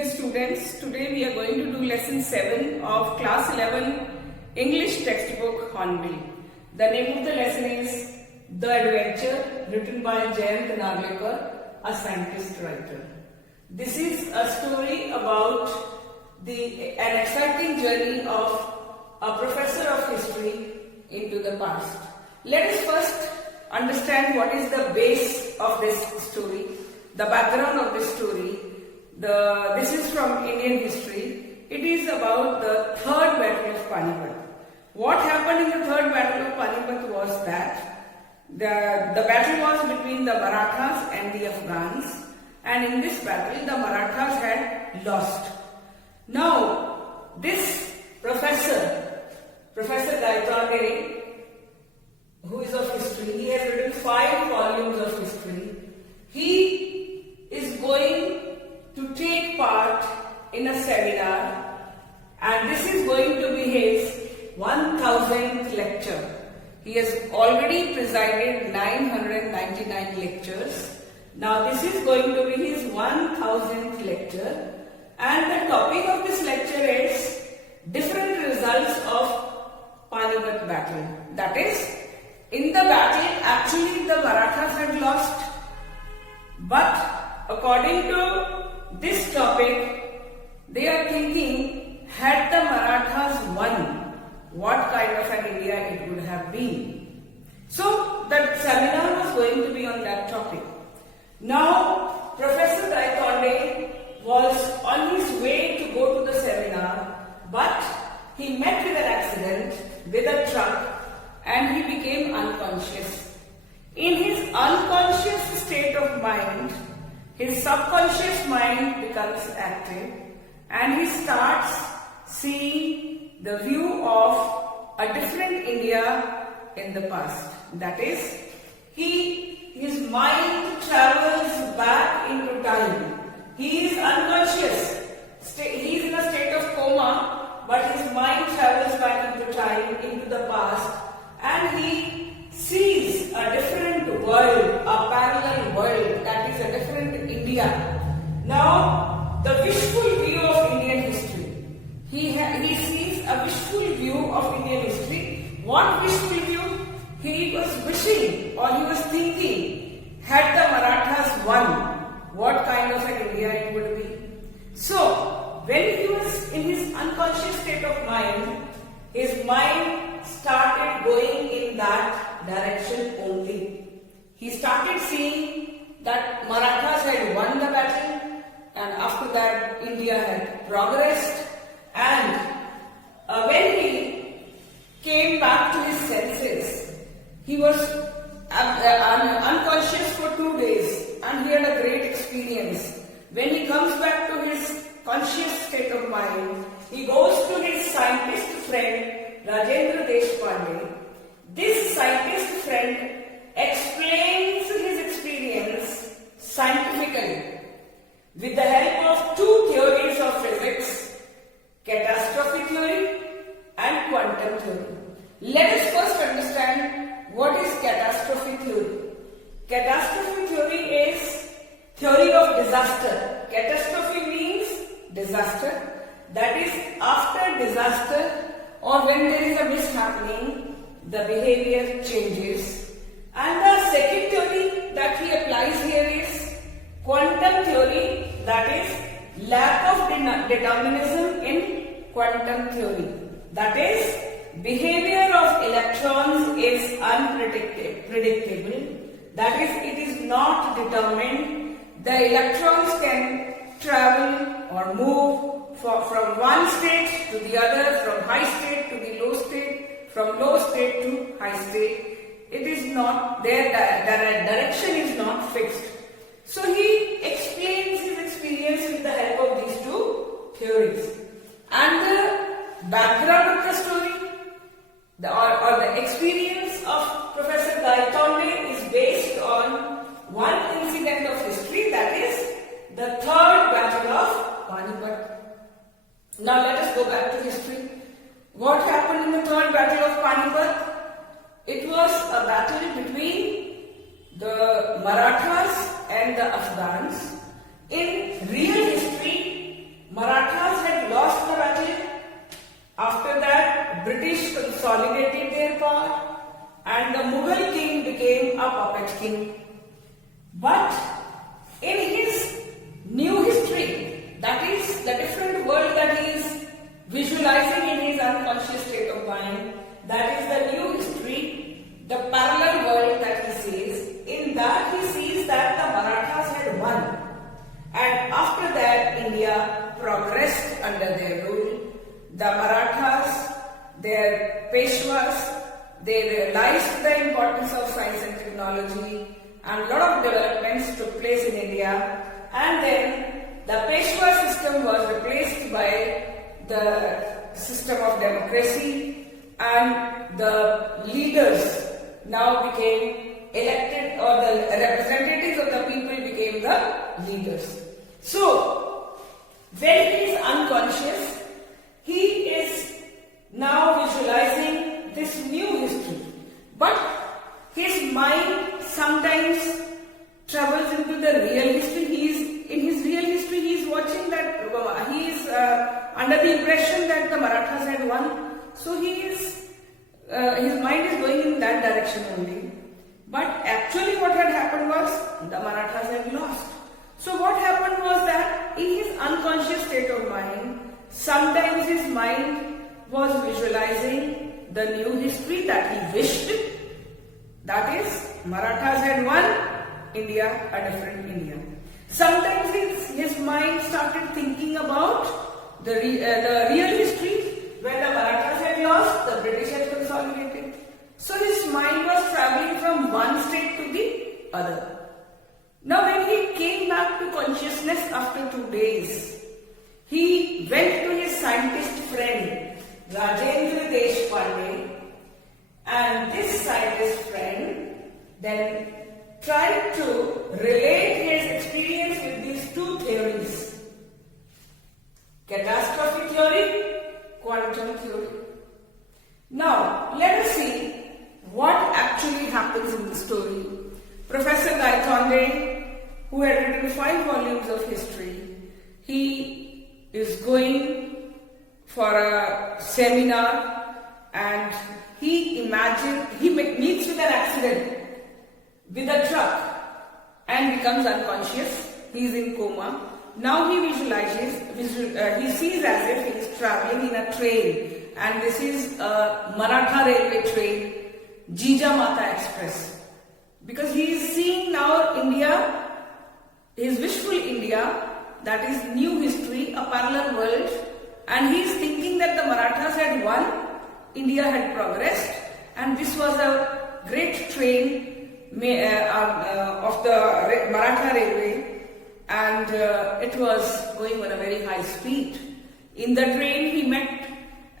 Dear students, today we are going to do lesson 7 of class 11 English textbook-Hornbill. The name of the lesson is The Adventure, written by Jayant Narlikar, a scientist writer. This is a story about an exciting journey of a professor of history into the past. Let us first understand what is the base of this story, the background of this story. This is from Indian history. It is about the third battle of Panipat. What happened in the third battle of Panipat was that the battle was between the Marathas and the Afghans, and in this battle the Marathas had lost. Now this Professor Gaitonde, who is of history, he has written 5 volumes of history. He is going to take part in a seminar, and this is going to be his 1000th lecture. He has already presided 999 lectures. Now this is going to be his 1000th lecture, and the topic of this lecture is different results of Panipat battle. That is, in the battle actually the Marathas had lost, but according to this topic, they are thinking, had the Marathas won, what kind of an India it would have been. So the seminar was going to be on that topic. Now Professor Gaitonde was on his way to go to the seminar, but he met with an accident with a truck and he became unconscious. In his unconscious state of mind, his subconscious mind becomes active and he starts seeing the view of a different India in the past. That is, his mind travels back into time. He is unconscious. He is in a state of coma, but his mind travels back into time, into the past, and he sees a different world, a parallel world, that is a different India. Now, the wishful view of Indian history. He sees a wishful view of Indian history. What wishful view? He was wishing, or he was thinking, had the Marathas won, what kind of an India it would be. So, when he was in his unconscious state of mind, his mind started going in that direction only. He started seeing that Marathas had won the battle, and after that India had progressed, and when he came back to his senses, he was unconscious for 2 days and he had a great experience. When he comes back to his conscious state of mind, he goes to his scientist friend Rajendra Deshpande. This scientist friend explains his experience scientifically with the help of 2 theories of physics, catastrophe theory and quantum theory. Let us first understand what is catastrophe theory. Catastrophe theory is theory of disaster. Catastrophe means disaster. That is, after disaster or when there is a mishappening, the behavior changes. And the second theory that he applies here is quantum theory, that is lack of determinism in quantum theory. That is, behavior of electrons is unpredictable. That is, it is not determined. The electrons can travel or move from one state to the other, from high state to the low state, from low state to high state. It is not, their direction is not fixed. So he explains his experience with the help of these 2 theories. And the background of the story, or the experience of Professor Gaitonde is based on one incident of history, that is the third battle of Panipat. Now let us go back to history. What happened in the third battle of Panipat? It was a battle between the Marathas and the Afghans. In real history, Mughal king became a puppet king. But in his new history, that is the different world that he is visualizing in his unconscious state of mind, that is the new history, the parallel world that he sees. In that he sees that the Marathas had won. And after that, India progressed under their rule. The Marathas, their Peshwas, they realized the importance of science and technology, and a lot of developments took place in India. And then the Peshwa system was replaced by the system of democracy, and the leaders now became elected, or the representatives of the people became the leaders. So, when he is unconscious, he is now visualizing this new history. But his mind sometimes travels into the real history. In his real history, he is watching that, he is under the impression that the Marathas had won. So his mind is going in that direction only. But actually what had happened was, the Marathas had lost. So what happened was that in his unconscious state of mind, sometimes his mind was visualizing the new history that he wished. That is, Marathas had won, India, a different India. Sometimes his mind started thinking about the real history, when the Marathas had lost, the British had consolidated. So his mind was traveling from one state to the other. Now when he came back to consciousness after 2 days, he went to his scientist friend Rajendra Deshpande, and this scientist friend then tried to relate his experience with these two theories: catastrophe theory, quantum theory. Now let us see what actually happens in the story. Professor Gaitonde, who had written 5 volumes of history, he is going for a seminar, and he meets with an accident with a truck and becomes unconscious. He is in coma. Now he visualizes, he sees as if he is traveling in a train, and this is a Maratha railway train, Jijamata Express. Because he is seeing now India, his wishful India, that is new history, a parallel world, and he is thinking that the Marathas had won, India had progressed, and this was a great train of the Maratha railway, and it was going on a very high speed. In the train he met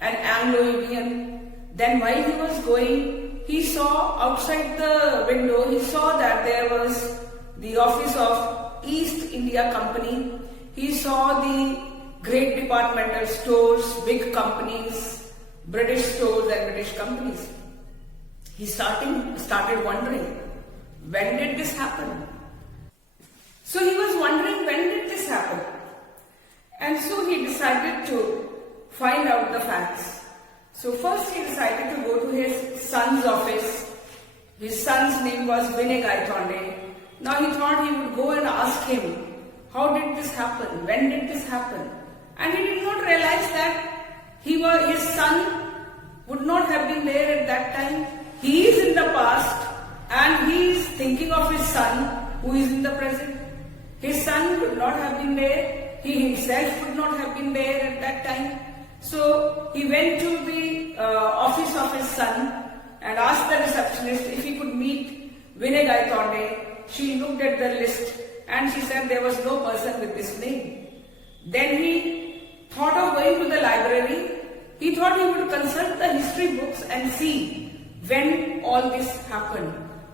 an Anglo-Indian. Then while he was going, he saw outside the window, he saw that there was the office of East India Company. He saw the great departmental stores, big companies, British stores and British companies. He started wondering, when did this happen? So he was wondering, when did this happen? And so he decided to find out the facts. So first he decided to go to his son's office. His son's name was Vinay Gaitonde. Now he thought he would go and ask him, how did this happen? When did this happen? And he did not realize that his son would not have been there at that time. He is in the past and he is thinking of his son who is in the present. His son would not have been there. He himself would not have been there at that time. So he went to the office of his son and asked the receptionist if he could meet Vinay Gaitonde. She looked at the list and she said there was no person with this name. Then he thought of going to the library. He thought he would consult the history books and see when all this happened.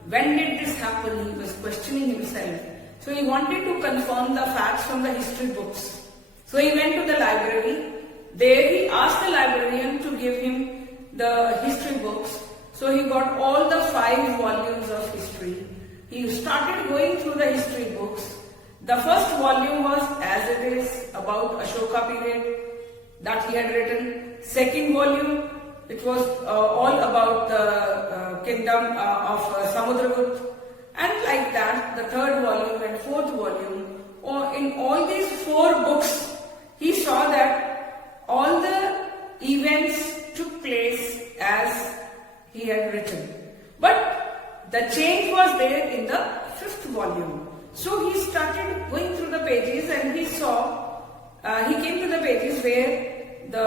When did this happen? He was questioning himself. So he wanted to confirm the facts from the history books. So he went to the library. There he asked the librarian to give him the history books. So he got all the 5 volumes of history. He started going through the history books. The first volume was as it is about Ashoka period that he had written. Second volume It was all about the kingdom of Samudragupta, and like that, the third volume and fourth volume. In all these 4 books, he saw that all the events took place as he had written. But the change was there in the 5th volume. So he started going through the pages and he saw, he came to the pages where the